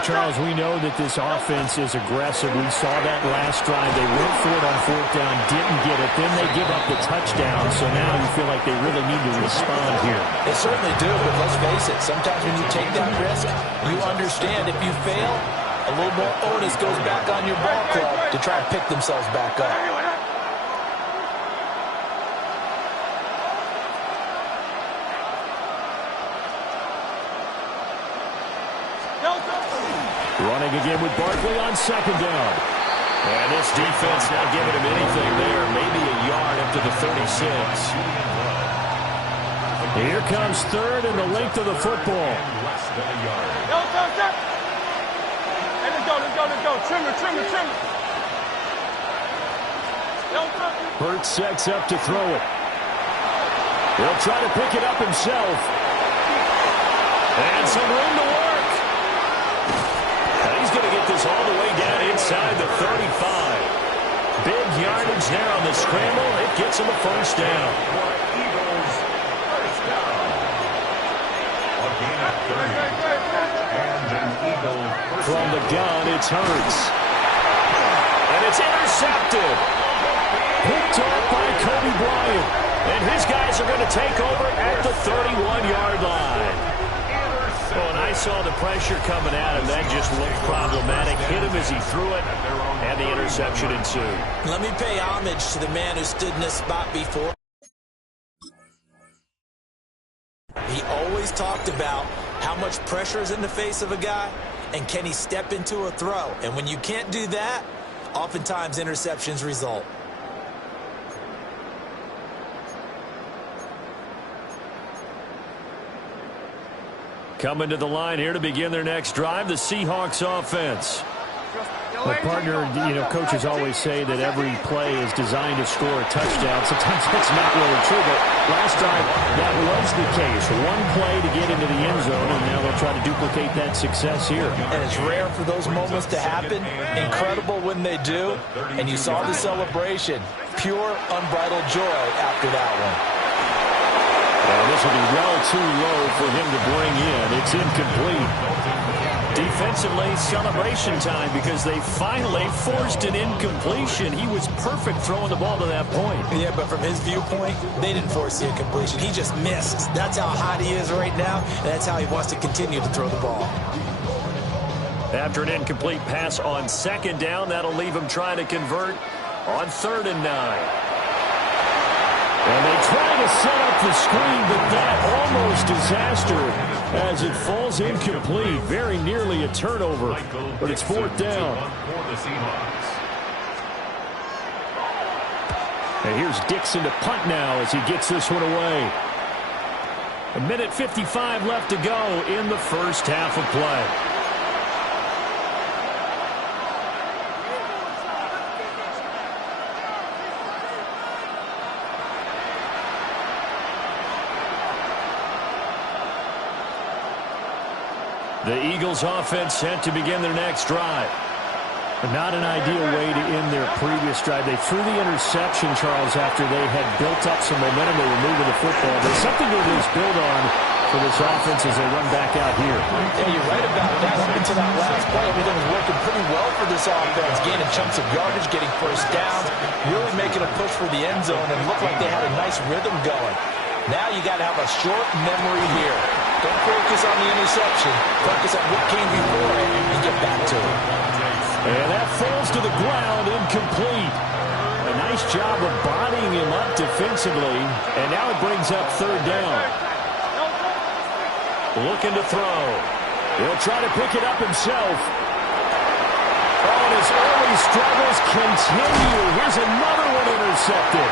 Charles, we know that this offense is aggressive. We saw that last drive. They went for it on fourth down, didn't get it. Then they give up the touchdown. So now you feel like they really need to respond here. They certainly do, but let's face it. Sometimes when you take that risk, you understand if you fail, a little more onus goes back on your ball club to try and pick themselves back up. Running again with Barkley on second down. And this defense not giving him anything there. Maybe a yard up to the 36. Here comes third and the length of the football. Let's go. Trimmer. Hurts sets up to throw it. He'll try to pick it up himself. And some room to work. And he's going to get this all the way down inside the 35. Big yardage there on the scramble. It gets him a first down. Eagles first down. Again at 30. And an Eagle first From the gun, it's Hurts. And it's intercepted. Picked off by Kobe Bryant. And his guys are going to take over at the 31-yard line. Oh, and I saw the pressure coming at him. That just looked problematic. Hit him as he threw it, and the interception ensued. Let me pay homage to the man who stood in this spot before. He always talked about how much pressure is in the face of a guy, and can he step into a throw? And when you can't do that, oftentimes interceptions result. Coming to the line here to begin their next drive, the Seahawks offense. Well, partner, coaches always say that every play is designed to score a touchdown. Sometimes that's not really true, but last time that was the case. One play to get into the end zone, and now they'll try to duplicate that success here. And it's rare for those moments to happen. Incredible when they do. And you saw the celebration. Pure, unbridled joy after that one. Well, this will be well too low for him to bring in. It's incomplete. Defensively, celebration time because they finally forced an incompletion. He was perfect throwing the ball to that point. Yeah, but from his viewpoint, they didn't force the incompletion. He just missed. That's how hot he is right now, and that's how he wants to continue to throw the ball. After an incomplete pass on second down, that'll leave him trying to convert on 3rd and 9. And they try to set up the screen, but that almost disaster as it falls incomplete. Very nearly a turnover, but it's 4th down. And here's Dixon to punt now as he gets this one away. 1:55 left to go in the first half of play. The Eagles offense set to begin their next drive. Not an ideal way to end their previous drive. They threw the interception, Charles, after they had built up some momentum. They were moving the football. There's something to at least build on for this offense as they run back out here. Yeah, you're right about that. Up until that last play, everything was working pretty well for this offense. Gaining chunks of yardage, getting first downs, really making a push for the end zone, and looked like they had a nice rhythm going. Now you got to have a short memory here. Don't focus on the interception. Focus on what came before it and get back to it. And that falls to the ground, incomplete. A nice job of bodying him up defensively, and now it brings up 3rd down. Looking to throw. He'll try to pick it up himself. Oh, and his early struggles continue. Here's another one intercepted.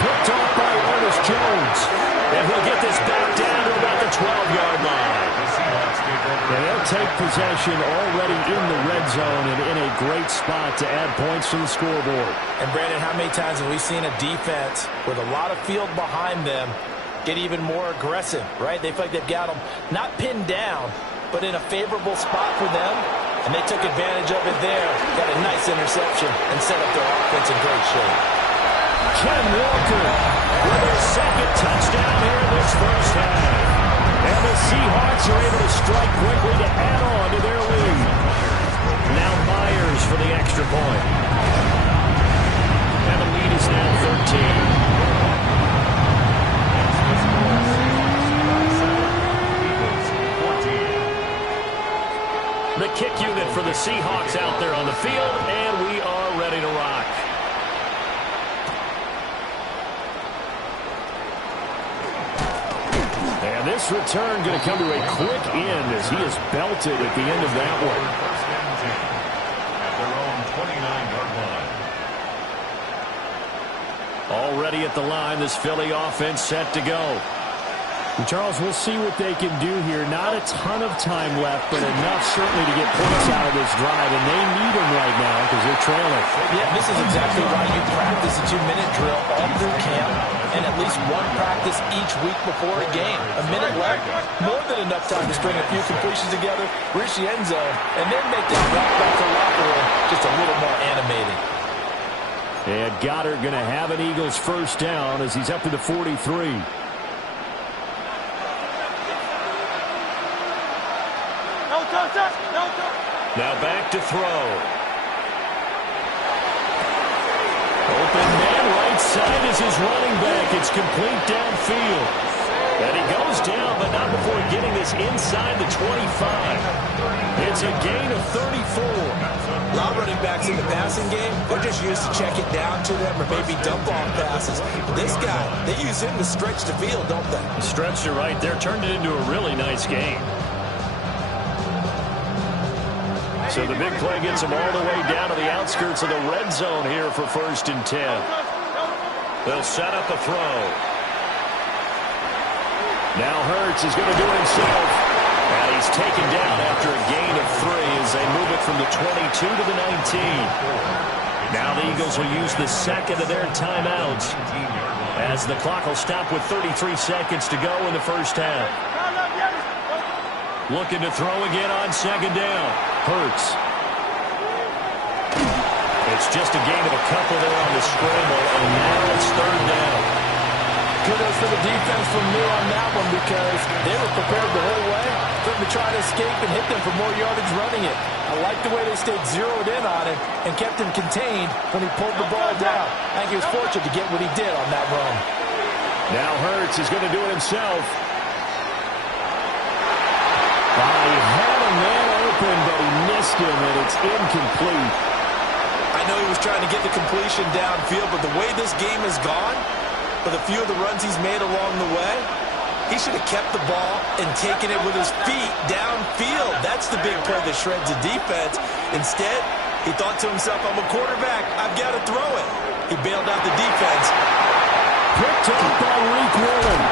Picked off by Ernest Jones. And he'll get this back down to about the 12-yard line. And they'll take possession already in the red zone and in a great spot to add points to the scoreboard. And, Brandon, how many times have we seen a defense with a lot of field behind them get even more aggressive, right? They feel like they've got them not pinned down, but in a favorable spot for them, and they took advantage of it there. Got a nice interception and set up their offense in great shape. Ken Walker with his second touchdown here in this first half. And the Seahawks are able to strike quickly to add on to their lead. The kick unit for the Seahawks out there on the field, and we are ready to rock. And this return going to come to a quick end as he is belted at the end of that one. First and 10 at their own 29-yard line. Already at the line, this Philly offense set to go. And Charles, we'll see what they can do here. Not a ton of time left, but enough certainly to get points out of this drive, and they need them right now because they're trailing. Yeah, this is exactly why you practice a 2-minute drill all through camp and at least one practice each week before a game. A minute left, more than enough time to string a few completions together, reach the end zone, and then make that walk back to the locker room just a little more animated. And Goddard going to have an Eagles first down as he's up to the 43. Now back to throw. Open man right side is his running back. It's complete downfield. And he goes down, but not before getting this inside the 25. It's a gain of 34. A lot of running backs in the passing game, they're just used to check it down to them or maybe dump off passes. This guy, they use him to stretch the field, don't they? Stretched it right there, turned it into a really nice game. So the big play gets him all the way down to the outskirts of the red zone here for 1st and 10. They'll set up a throw. Now Hurts is going to do it himself. And he's taken down after a gain of 3 as they move it from the 22 to the 19. Now the Eagles will use the second of their timeouts as the clock will stop with 33 seconds to go in the first half. Looking to throw again on 2nd down. Hurts. It's just a gain of a couple there on the scramble, and now it's 3rd down. Kudos for the defense from me on that one because they were prepared the whole way for him to try to escape and hit them for more yardage running it. I like the way they stayed zeroed in on him and kept him contained when he pulled the ball down. I think he was fortunate to get what he did on that run. Now Hurts is going to do it himself. He had a man open, but he missed him, and it's incomplete. I know he was trying to get the completion downfield, but the way this game has gone, with a few of the runs he's made along the way, he should have kept the ball and taken it with his feet downfield. That's the big play that shreds the defense. Instead, he thought to himself, I'm a quarterback, I've got to throw it. He bailed out the defense. Picked up by Reek Willen.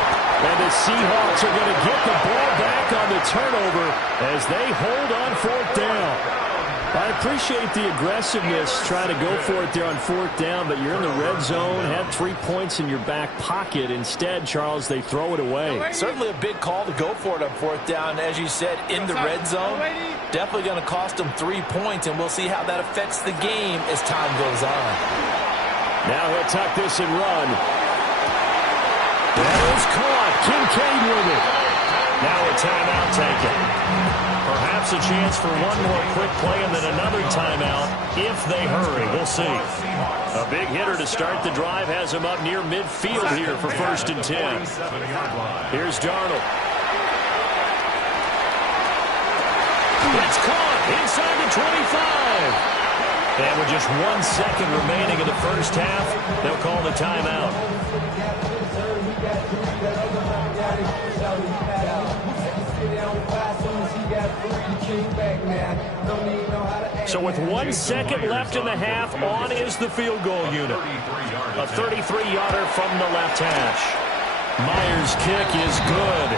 And the Seahawks are going to get the ball back on the turnover as they hold on 4th down. I appreciate the aggressiveness trying to go for it there on 4th down, but you're in the red zone, had 3 points in your back pocket. Instead, Charles, they throw it away. Certainly a big call to go for it on 4th down. As you said, in the red zone, definitely going to cost them 3 points, and we'll see how that affects the game as time goes on. Now he'll tuck this and run. That is caught. Kincaid with it. Now a timeout taken. Perhaps a chance for one more quick play and then another timeout if they hurry. We'll see. A big hitter to start the drive has him up near midfield here for 1st and 10. Here's Darnold. It's caught inside the 25. And with just 1 second remaining in the first half, they'll call the timeout. So with 1 second left in the half, on is the field goal unit. A 33-yarder from the left hash. Myers' kick is good.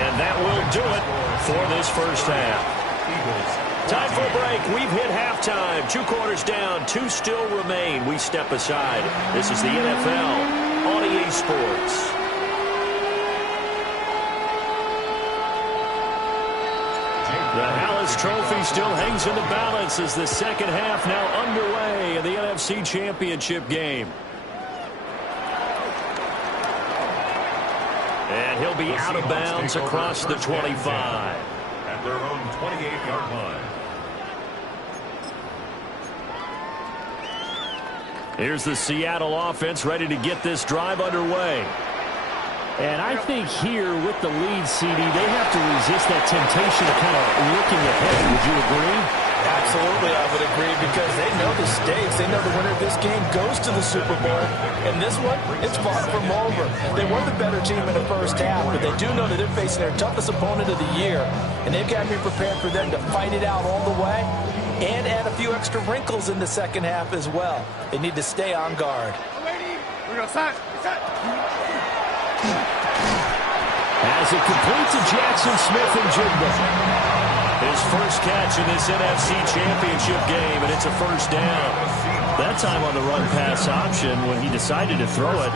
And that will do it for this first half. Time for a break. We've hit halftime. 2 quarters down. 2 still remain. We step aside. This is the NFL on EA Sports. The Hallis Trophy still hangs in the balance as the second half now underway in the NFC Championship game. And he'll be out of bounds across the 25. At their own 28-yard line. Here's the Seattle offense ready to get this drive underway. And I think here with the lead, CD, they have to resist that temptation of kind of looking ahead. With Would you agree? Absolutely, I would agree, because they know the stakes. They know the winner of this game goes to the Super Bowl. And this one, it's far from over. They were the better team in the first half, but they do know that they're facing their toughest opponent of the year. And they've got to be prepared for them to fight it out all the way and add a few extra wrinkles in the second half as well. They need to stay on guard. As it completes to Jackson Smith-Njigba. His first catch in this NFC Championship game, and it's a first down. That time on the run-pass option when he decided to throw it.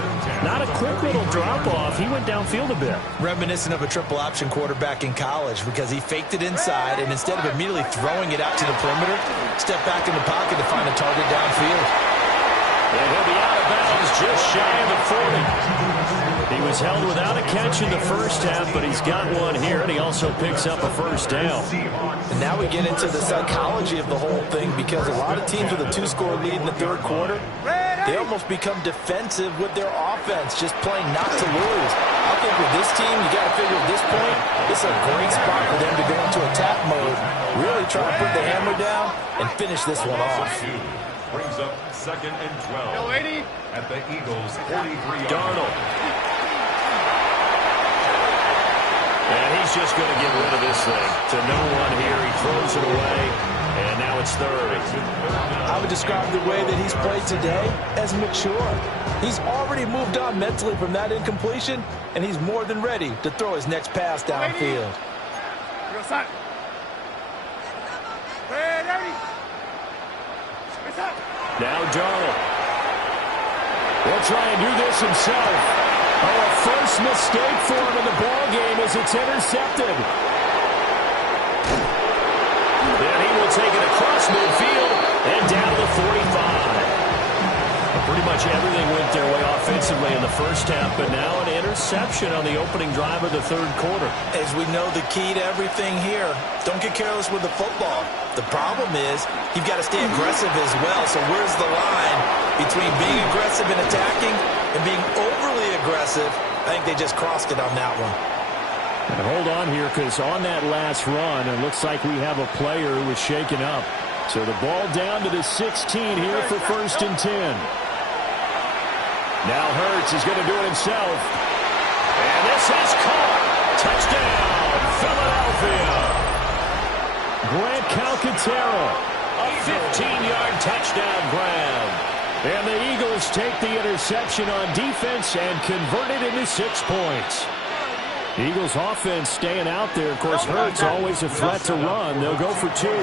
Not a quick little drop-off. He went downfield a bit. Reminiscent of a triple option quarterback in college, because he faked it inside, and instead of immediately throwing it out to the perimeter, stepped back in the pocket to find a target downfield. And he'll be out of bounds just shy of the 40. He was held without a catch in the first half, but he's got one here, and he also picks up a first down. And now we get into the psychology of the whole thing, because a lot of teams with a 2-score lead in the third quarter, they almost become defensive with their offense, just playing not to lose. I think with this team, you got to figure at this point, this is a great spot for them to go into attack mode, really try to put the hammer down and finish this one off. Brings up 2nd and 12 at the Eagles' 43-yard Darnold. And he's just going to get rid of this thing. To no one here. He throws it away, and now it's third. I would describe the way that he's played today as mature. He's already moved on mentally from that incompletion, and he's more than ready to throw his next pass downfield. Now Darnold. Will try and do this himself. Oh, a first mistake for him in the ball game as it's intercepted. Then he will take it across midfield and down to the 45. Pretty much everything went their way offensively in the first half, but now an interception on the opening drive of the third quarter. As we know, the key to everything here, don't get careless with the football. The problem is you've got to stay aggressive as well. So where's the line between being aggressive and attacking and being overly aggressive? I think they just crossed it on that one. And hold on here, because on that last run, it looks like we have a player who was shaken up. So the ball down to the 16 here for 1st and 10. Now Hurts is going to do it himself. And this is caught. Touchdown, Philadelphia. Grant Calcaterra, a 15-yard touchdown grab. And the Eagles take the interception on defense and convert it into 6 points. The Eagles offense staying out there. Of course, Hurts always a threat to run. They'll go for 2. And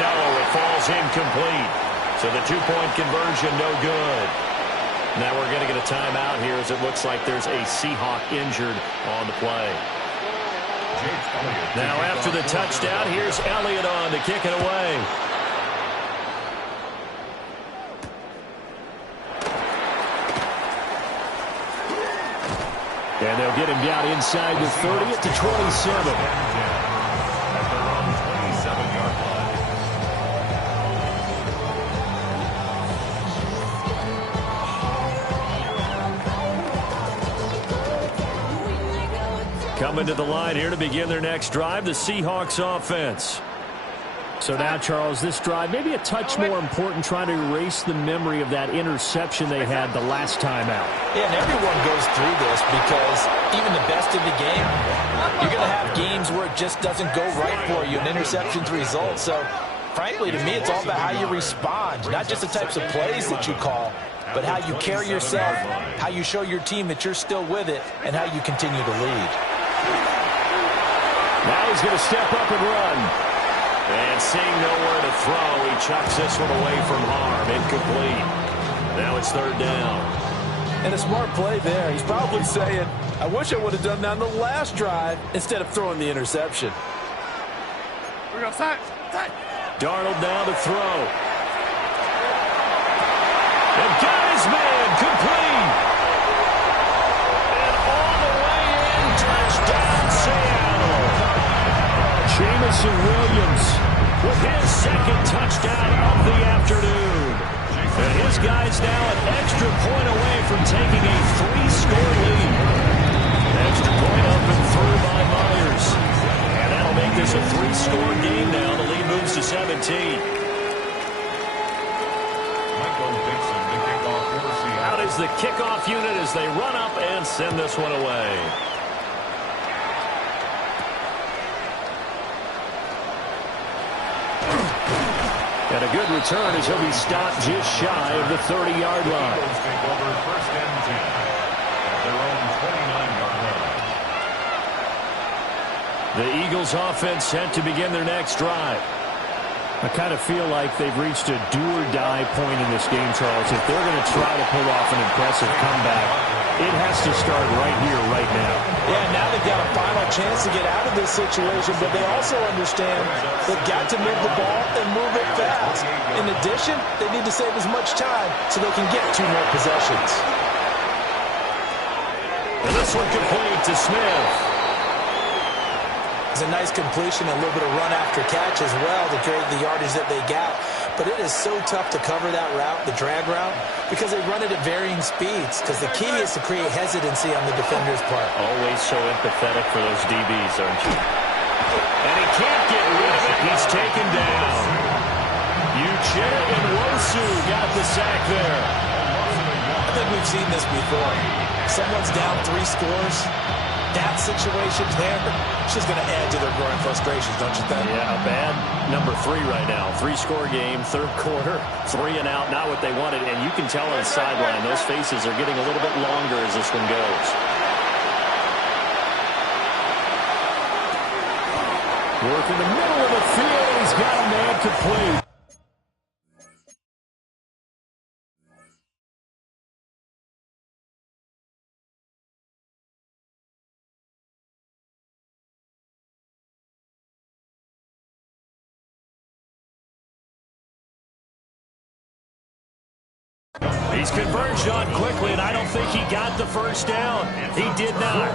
no, it falls incomplete. So the 2-point conversion, no good. Now we're going to get a timeout here, as it looks like there's a Seahawk injured on the play. Now after the touchdown, here's Elliott on to kick it away. And they'll get him down inside the 30 at the 27. At their own 27-yard line. Coming to the line here to begin their next drive, the Seahawks offense. So now, Charles, this drive maybe a touch more important, trying to erase the memory of that interception they had the last time out. Yeah, and everyone goes through this, because even the best of the game, you're going to have games where it just doesn't go right for you, and interceptions result. So, frankly, to me, it's all about how you respond, not just the types of plays that you call, but how you carry yourself, how you show your team that you're still with it, and how you continue to lead. Now he's going to step up and run. And seeing nowhere to throw, he chucks this one away from harm. Incomplete. Now it's 3rd down. And a smart play there. He's probably saying, I wish I would have done that on the last drive instead of throwing the interception. Darnold now to throw. And got his man. Complete. And all the way in. Touchdown, Seattle. Jameson Williams with his 2nd touchdown of the afternoon. And his guy's now an extra point away from taking a 3-score lead. Extra point up and through by Myers. And that'll make make this a 3-score game now. The lead moves to 17. Michael Dixon, the kickoff for Seattle. Out is the kickoff unit as they run up and send this one away. And a good return as he'll be stopped just shy of the 30-yard line. Eagles take over first and 10 at their own 29-yard line. The Eagles offense set to begin their next drive. I kind of feel like they've reached a do-or-die point in this game, Charles. If they're going to try to pull off an impressive comeback, it has to start right here, right now. Yeah, now they've got a final chance to get out of this situation, but they also understand they've got to move the ball and move it fast. In addition, they need to save as much time so they can get 2 more possessions. And this one complete to Smith. It's a nice completion, a little bit of run after catch as well to create the yardage that they got. But it is so tough to cover that route, the drag route, because they run it at varying speeds. Because the key is to create hesitancy on the defender's part. Always so empathetic for those DBs, aren't you? And he can't get rid of it. He's taken down. Uchenna Nwosu got the sack there. I think we've seen this before. Someone's down 3 scores. That situation there, it's just going to add to their growing frustrations, don't you think? Yeah, a bad number 3 right now. 3-score game, third quarter, 3 and out, not what they wanted. And you can tell on the sideline, those faces are getting a little bit longer as this one goes. Work in the middle of the field. He's got a man complete. He's converged on quickly, and I don't think he got the first down. He did not.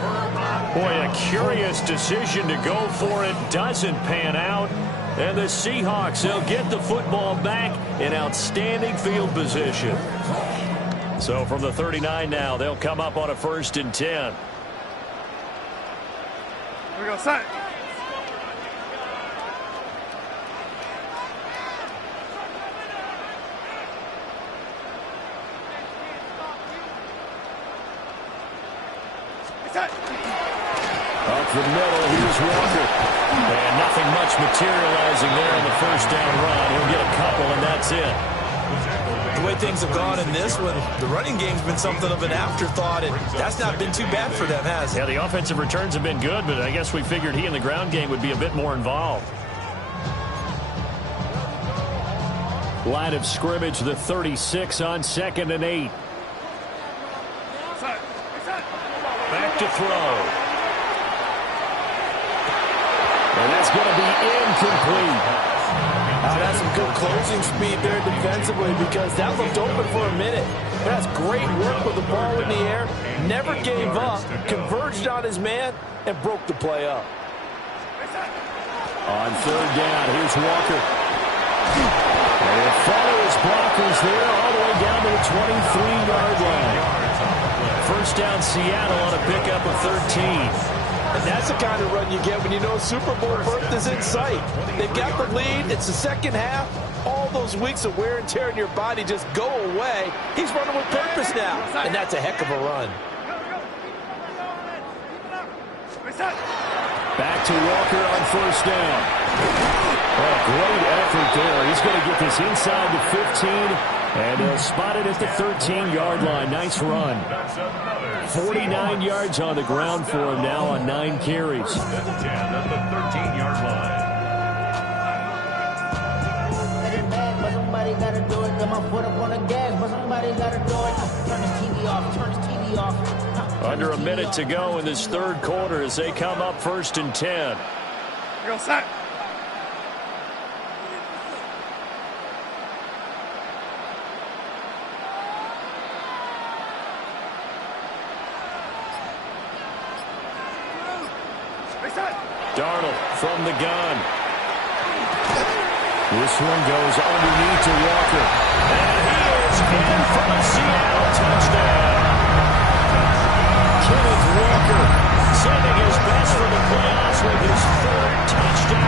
Boy, a curious decision to go for it. Doesn't pan out. And the Seahawks, they'll get the football back in outstanding field position. So from the 39 now, they'll come up on a 1st and 10. Here we go, set. Up the middle, here's Walker. And nothing much materializing there on the first down run. He'll get a couple, and that's it. The way things have gone in this one, the running game's been something of an afterthought, and that's not been too bad for them, has it? Yeah, the offensive returns have been good, but I guess we figured he in the ground game would be a bit more involved. Line of scrimmage, the 36 on 2nd and 8. Back to throw. And that's going to be incomplete. That's some good closing speed there defensively because that looked open for a minute. That's great work with the ball in the air. Never gave up, converged on his man, and broke the play up. On 3rd down, here's Walker. And he'll follow his blockers there all the way down to the 23-yard line. First down Seattle on a pickup of 13. And that's the kind of run you get when you know Super Bowl berth is in sight. They've got the lead. It's the second half. All those weeks of wear and tear in your body just go away. He's running with purpose now, and that's a heck of a run. Back to Walker on 1st down. Oh, great effort there. He's going to get this inside the 15, and he'll spot it at the 13-yard line. Nice run. 49 yards on the ground for him now on 9 carries. 10 at the 13-yard line. But somebody gotta do it. Got my foot up on the gas, but somebody gotta do it. Turn this TV off. Turn this TV off. Under a minute to go in this third quarter as they come up 1st and 10. Here we go, set. Darnold from the gun. This one goes underneath to Walker. And he is in for a Seattle touchdown. Kenneth Walker sending his best for the playoffs with his 3rd touchdown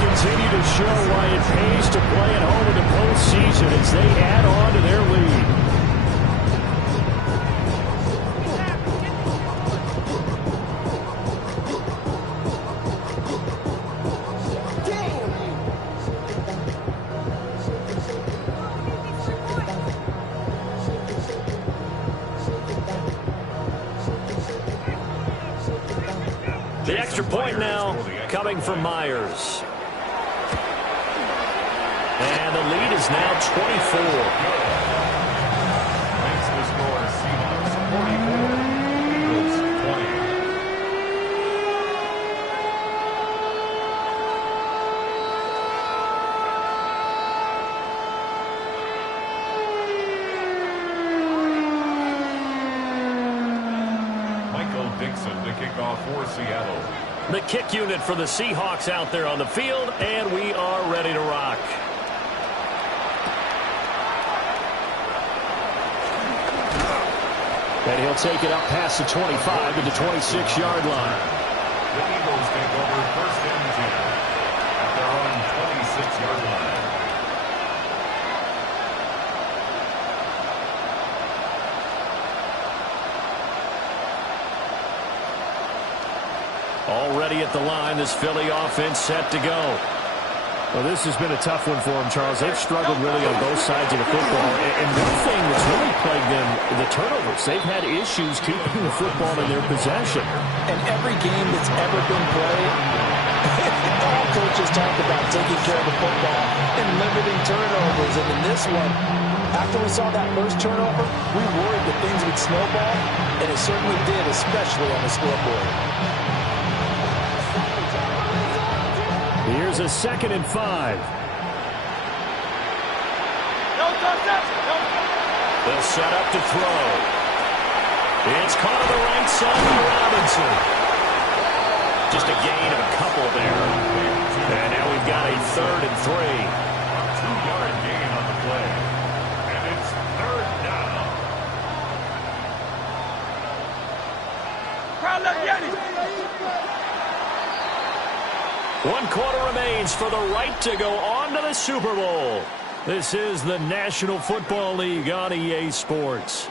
continue to show why it pays to play at home in the postseason as they add on to their lead. The extra point now coming from Myers. And the lead is now 24. Makes the score Seahawks 44, Eagles 20. Michael Dixon to kick off for Seattle. The kick unit for the Seahawks out there on the field, and we are ready to rock. And he'll take it up past the 25 to the 26-yard line. The Eagles take over first and 10 at their own 26-yard line. Already at the line, this Philly offense set to go. Well, this has been a tough one for them, Charles. They've struggled really on both sides of the football. And one thing that's really plagued them, the turnovers. They've had issues keeping the football in their possession. And every game that's ever been played, all coaches talk about taking care of the football and limiting turnovers. And in this one, after we saw that first turnover, we worried that things would snowball, and it certainly did, especially on the scoreboard. Here's a 2nd and 5. They'll set up to throw. It's caught on the right side by Robinson. Just a gain of a couple there. And now we've got a 3rd and 3. A 2-yard gain on the play. And it's 3rd down. One quarter remains for the right to go on to the Super Bowl. This is the National Football League on EA Sports.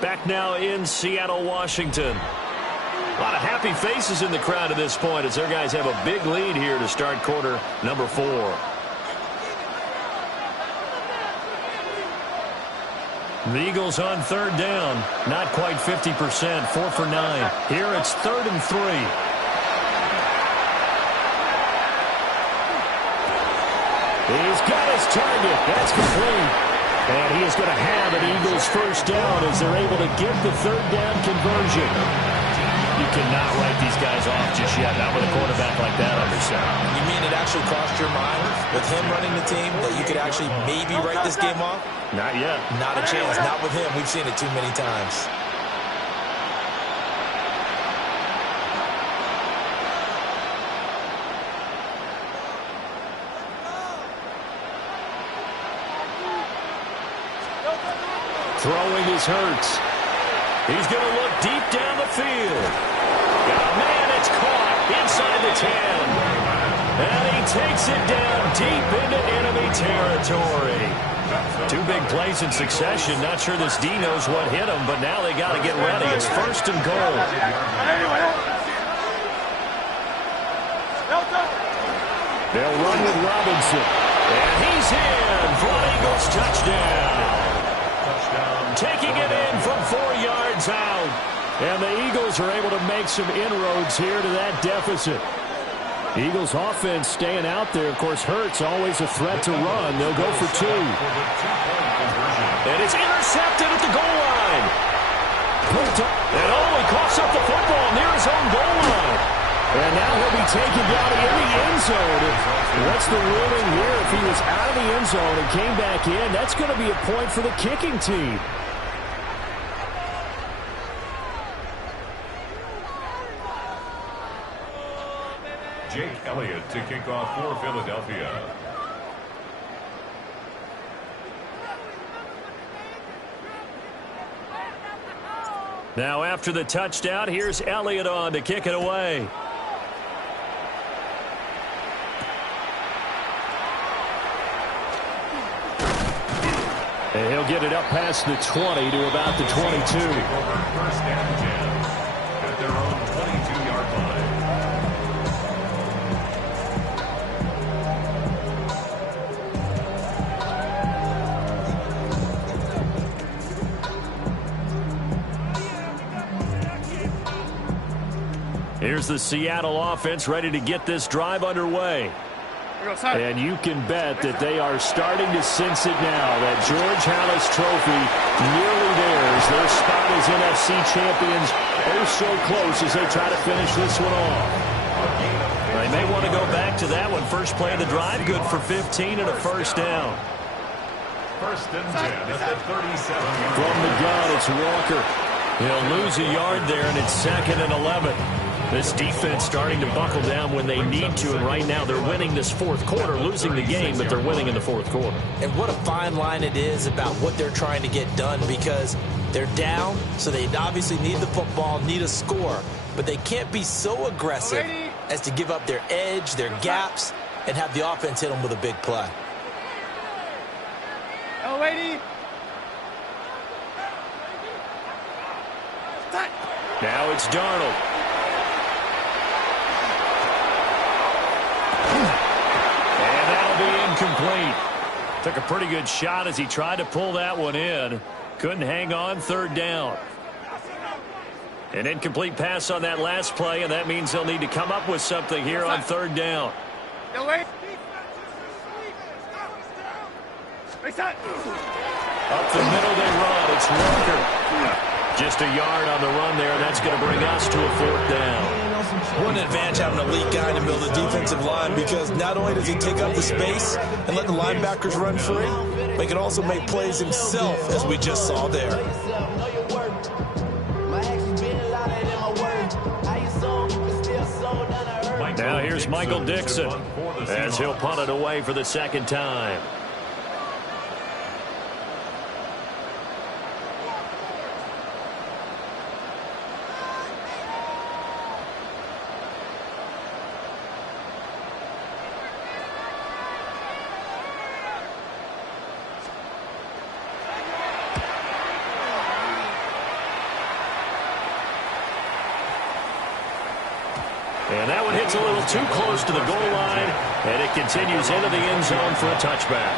Back now in Seattle, Washington. A lot of happy faces in the crowd at this point as their guys have a big lead here to start quarter number 4. The Eagles on 3rd down. Not quite 50%. 4 for 9. Here it's 3rd and 3. He's got his target. That's complete. And he is going to have an Eagles first down as they're able to get the 3rd down conversion. You cannot write these guys off just yet. Not with a quarterback like that under center. You mean it actually crossed your mind with him running the team that you could actually maybe write this game off? Not yet. Not a chance. Not with him. We've seen it too many times. Throwing is Hurts. He's going to look deep down the field. Got a man, it's caught inside the 10. And he takes it down deep into enemy territory. 2 big plays in succession. Not sure this D knows what hit him, but now they got to get ready. It's 1st and goal. They'll run with Robinson. And he's in for an Eagles touchdown. Taking it in from 4 yards out. And the Eagles are able to make some inroads here to that deficit. Eagles offense staying out there. Of course, Hurts always a threat to run. They'll go for 2. And it's intercepted at the goal line. And he coughs up the football near his own goal line. And now he'll be taken down in the end zone. What's the ruling here? If he was out of the end zone and came back in, that's going to be a point for the kicking team. Jake Elliott to kick off for Philadelphia. Now after the touchdown, here's Elliott on to kick it away. And he'll get it up past the 20 to about the 22. First and 10 at their own 22-yard line. Here's the Seattle offense ready to get this drive underway. And you can bet that they are starting to sense it now. That George Halas trophy nearly theirs. Their spot as NFC champions oh so close as they try to finish this one off. They may want to go back to that one. First play of the drive, good for 15 and a first down. First and 10 at the 37-yard From the gun, it's Walker. He'll lose a yard there, and it's 2nd and 11. This defense starting to buckle down when they need to, and right now they're winning this fourth quarter, losing the game, but they're winning in the fourth quarter. And what a fine line it is about what they're trying to get done, because they're down, so they obviously need the football, need a score, but they can't be so aggressive as to give up their edge, their gaps, and have the offense hit them with a big play. Now it's Darnold. And that'll be incomplete. Took a pretty good shot as he tried to pull that one in. Couldn't hang on, third down. An incomplete pass on that last play, and that means they'll need to come up with something here on third down. Up the middle they run. It's Walker. Just a yard on the run there. That's going to bring us to a fourth down. What an advantage having an elite guy in the middle of the defensive line, because not only does he take up the space and let the linebackers run free, but he can also make plays himself, as we just saw there. Now here's Michael Dixon as he'll punt it away for the second time. And that one hits a little too close to the goal line, and it continues into the end zone for a touchback.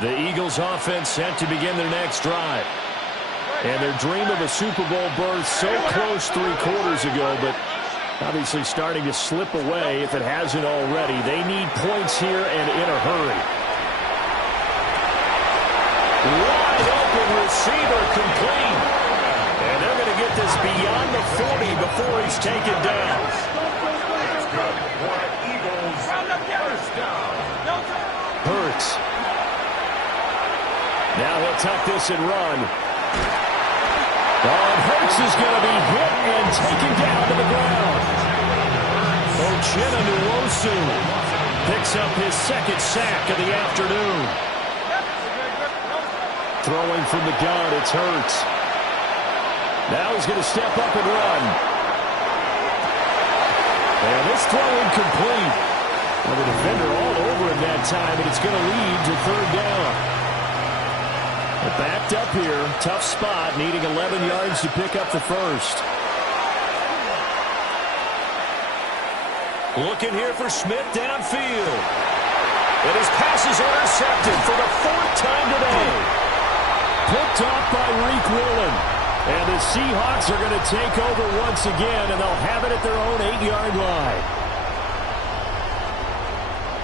The Eagles offense set to begin their next drive. And their dream of a Super Bowl berth so close 3 quarters ago, but obviously starting to slip away if it hasn't already. They need points here and in a hurry. Wide open receiver complete. And they're going to get this beyond the 40 before he's taken down. That's good for the Eagles. First down. Hurts. Now he'll tuck this and run. And Hurts is going to be hit and taken down to the ground. Uchenna Nwosu picks up his second sack of the afternoon. Throwing from the gun, it's Hurts. Now he's going to step up and run. And this throw incomplete. Well, the defender all over him that time, but it's going to lead to third down. But backed up here, tough spot, needing 11 yards to pick up the first. Looking here for Smith downfield. And his pass is intercepted for the 4th time today. Picked off by Reek Whelan. And the Seahawks are going to take over once again, and they'll have it at their own 8-yard line.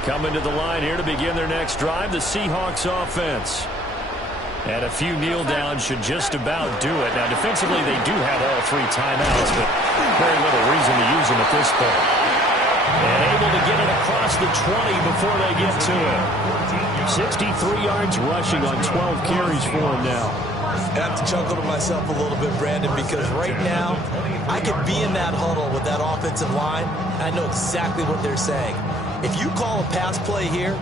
Coming to the line here to begin their next drive, the Seahawks offense. And a few kneel downs should just about do it. Now, defensively, they do have all 3 timeouts, but very little reason to use them at this point. And able to get it across the 20 before they get to it. 63 yards rushing on 12 carries for him now. I have to chuckle to myself a little bit, Brandon, because right now I could be in that huddle with that offensive line. I know exactly what they're saying. If you call a pass play here,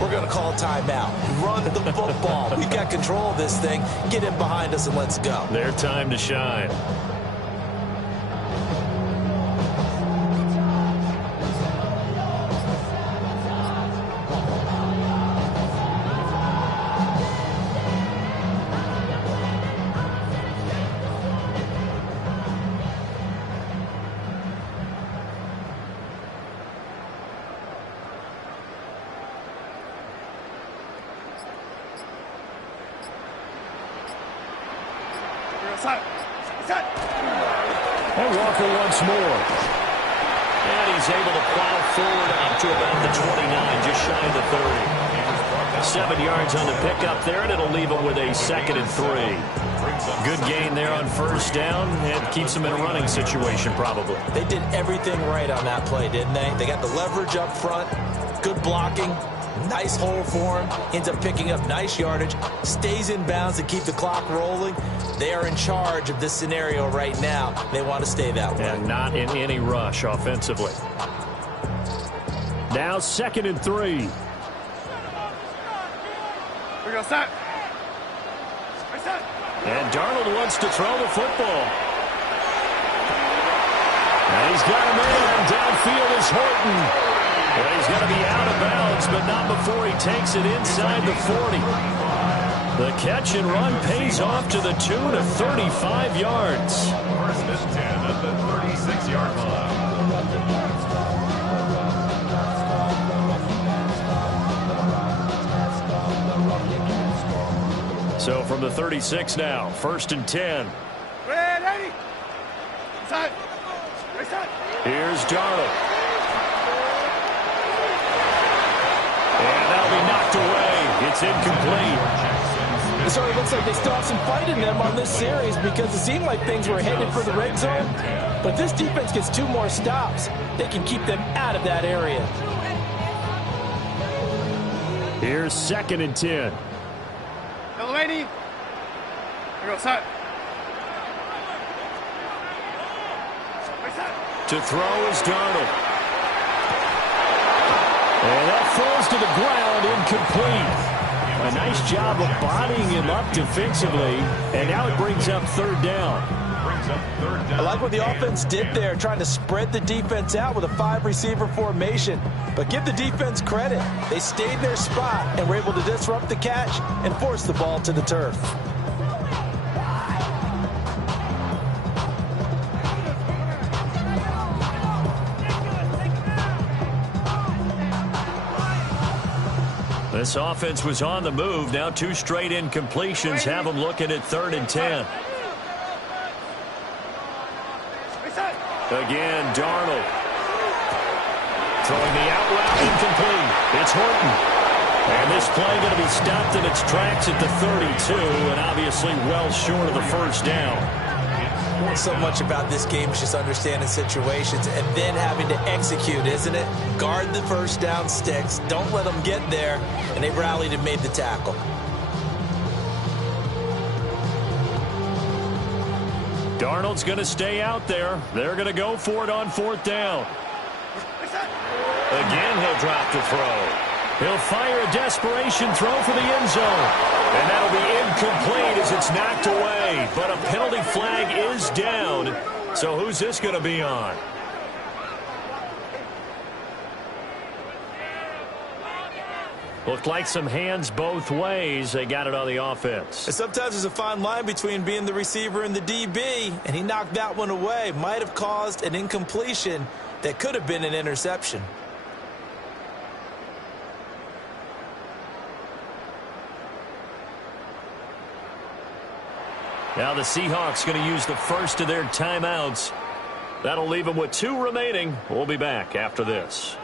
we're going to call a timeout. Run the football. We've got control of this thing. Get in behind us and let's go. Their time to shine. set. Set. And Walker once more. And he's able to plow forward up to about the 29, just shy of the 30. 7 yards on the pickup there, and it'll leave him with a 2nd and 3. Good gain there on first down, and keeps him in a running situation probably. They did everything right on that play, didn't they? They got the leverage up front, good blocking, nice hole for him, ends up picking up nice yardage, stays in bounds to keep the clock rolling. They are in charge of this scenario right now. They want to stay that way. And not in any rush offensively. Now 2nd and 3. We go set. Set. And Darnold wants to throw the football. And he's got a man downfield is Horton. Well, he's going to be out of bounds, but not before he takes it inside the 40. The catch and run pays off to the tune of 35 yards. First and 10 at the 36-yard line. So from the 36 now, 1st and 10. Ready. Set. Set. Here's Darnold. And that'll be knocked away. It's incomplete. It certainly looks like they still have some fight in them on this series because it seemed like things were headed for the red zone. But this defense gets 2 more stops. They can keep them out of that area. Here's 2nd and 10. Delaney. We go set. To throw is Darnold. And that falls to the ground, incomplete. A nice job of bodying him up defensively, and now it brings up 3rd down. I like what the offense did there, trying to spread the defense out with a 5-receiver formation. But give the defense credit. They stayed in their spot and were able to disrupt the catch and force the ball to the turf. This offense was on the move. Now 2 straight incompletions have them looking at 3rd and 10. Again, Darnold. Throwing the out route, incomplete. It's Horton. And this play going to be stopped in its tracks at the 32, and obviously well short of the 1st down. So much about this game is just understanding situations and then having to execute, isn't it? Guard the 1st down sticks. Don't let them get there. And they rallied and made the tackle. Darnold's going to stay out there. They're going to go for it on 4th down. Again, he'll drop to throw. He'll fire a desperation throw for the end zone. And that'll be incomplete as it's knocked away. But a penalty flag is down. So who's this going to be on? Looked like some hands both ways. They got it on the offense. And sometimes there's a fine line between being the receiver and the DB. And he knocked that one away. Might have caused an incompletion that could have been an interception. Now the Seahawks going to use the first of their timeouts. That'll leave them with 2 remaining. We'll be back after this.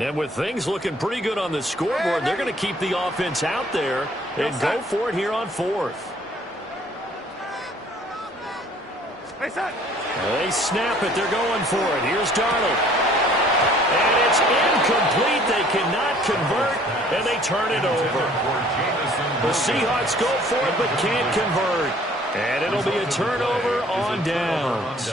And with things looking pretty good on the scoreboard, they're going to keep the offense out there and go for it here on 4th. They snap it. They're going for it. Here's Darnold. And it's incomplete. They cannot convert, and they turn it over. The Seahawks go for it but can't convert. And it'll be a turnover on downs.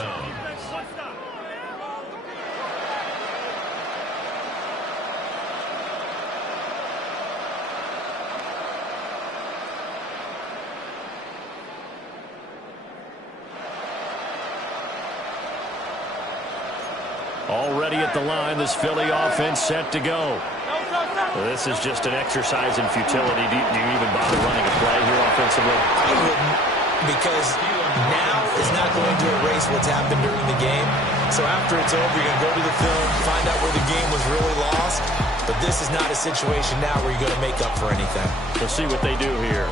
Already at the line, this Philly offense set to go. This is just an exercise in futility. Do you even bother running a play here offensively? I wouldn't. because now is not going to erase what's happened during the game. So after it's over, you're going to go to the film, find out where the game was really lost. But this is not a situation now where you're going to make up for anything. We'll see what they do here.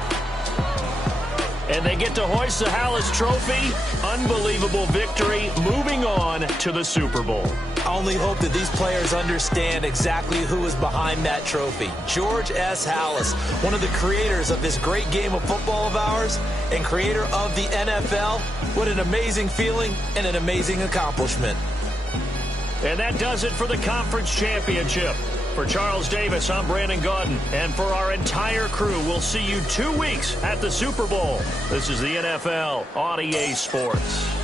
And they get to hoist the Halas Trophy. Unbelievable victory. Moving on to the Super Bowl. I only hope that these players understand exactly who is behind that trophy. George S. Halas, one of the creators of this great game of football of ours and creator of the NFL. What an amazing feeling and an amazing accomplishment. And that does it for the conference championship. For Charles Davis, I'm Brandon Gaudin. And for our entire crew, we'll see you 2 weeks at the Super Bowl. This is the NFL on EA Sports.